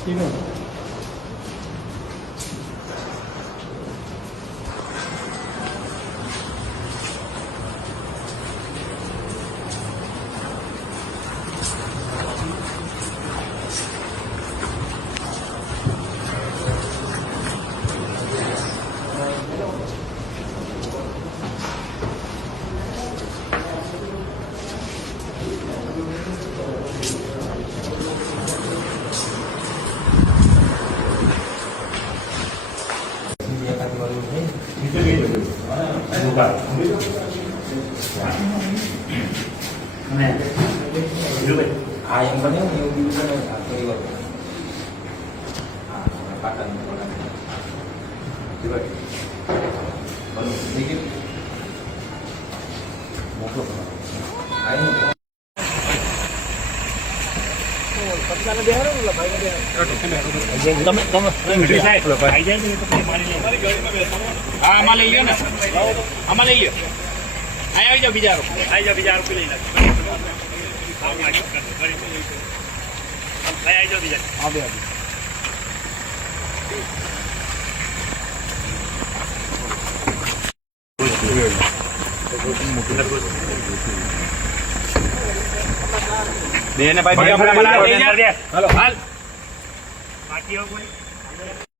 ठीक है આ એમ બને ને એવું બીજું બને થોડી વાર પાટણ મોટો આમાં લઈ લ્યો ને આમાં લઈ લ્યો આવી જાઓ બીજા રૂપિયા લઈ બેને ભાઈ હાલ બાકી કોઈ